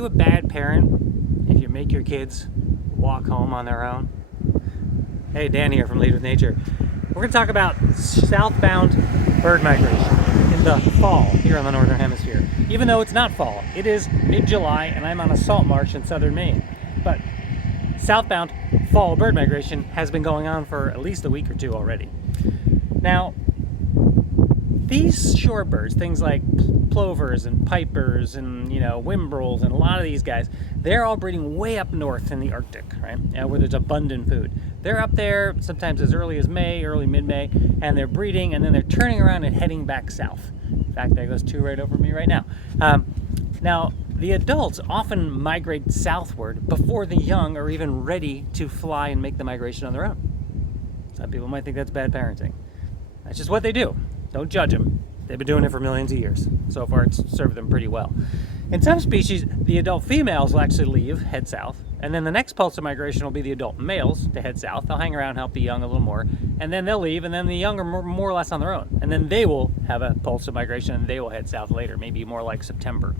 you a bad parent if you make your kids walk home on their own? Hey, Dan here from Lead with Nature. We're going to talk about southbound bird migration in the fall here on the Northern Hemisphere. Even though it's not fall, it is mid-July and I'm on a salt marsh in southern Maine. But southbound fall bird migration has been going on for at least a week or two already. Now, these shorebirds, things like plovers and pipers and whimbrels and a lot of these guys, they're all breeding way up north in the Arctic, right? Where there's abundant food. They're up there sometimes as early as May, early mid-May, and they're breeding and then they're turning around and heading back south. In fact, there goes two right over me right now. Now, the adults often migrate southward before the young are even ready to fly and make the migration on their own. Some people might think that's bad parenting. That's just what they do. Don't judge them. They've been doing it for millions of years. So far, it's served them pretty well. In some species, the adult females will actually leave, head south, and then the next pulse of migration will be the adult males to head south. They'll hang around, help the young a little more, and then they'll leave, and then the young are more or less on their own. And then they will have a pulse of migration, and they will head south later, maybe more like September.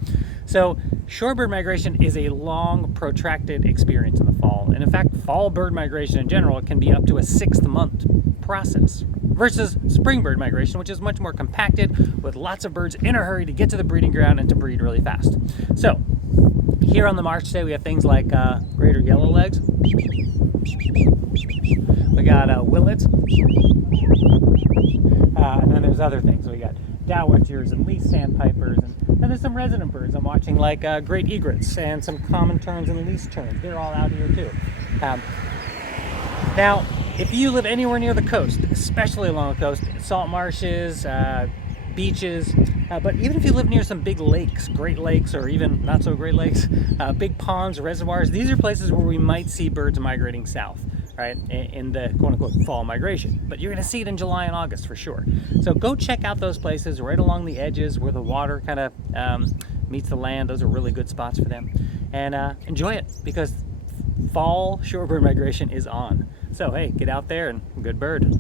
So shorebird migration is a long, protracted experience in the fall. And in fact, fall bird migration in general can be up to a 6-month process, versus spring bird migration, which is much more compacted with lots of birds in a hurry to get to the breeding ground and to breed really fast. So here on the marsh today we have things like greater yellowlegs, we got willets, and then there's other things. So we got dowitchers and least sandpipers, and then there's some resident birds I'm watching like great egrets and some common terns and least terns. They're all out here too. Now, if you live anywhere near the coast, especially along the coast, salt marshes, beaches, but even if you live near some big lakes, Great Lakes, or even not so great lakes, big ponds, reservoirs, these are places where we might see birds migrating south, right, in the quote-unquote fall migration. But you're going to see it in July and August for sure. So go check out those places right along the edges where the water kind of meets the land. Those are really good spots for them. And enjoy it, because fall shorebird migration is on. So hey, get out there and good bird.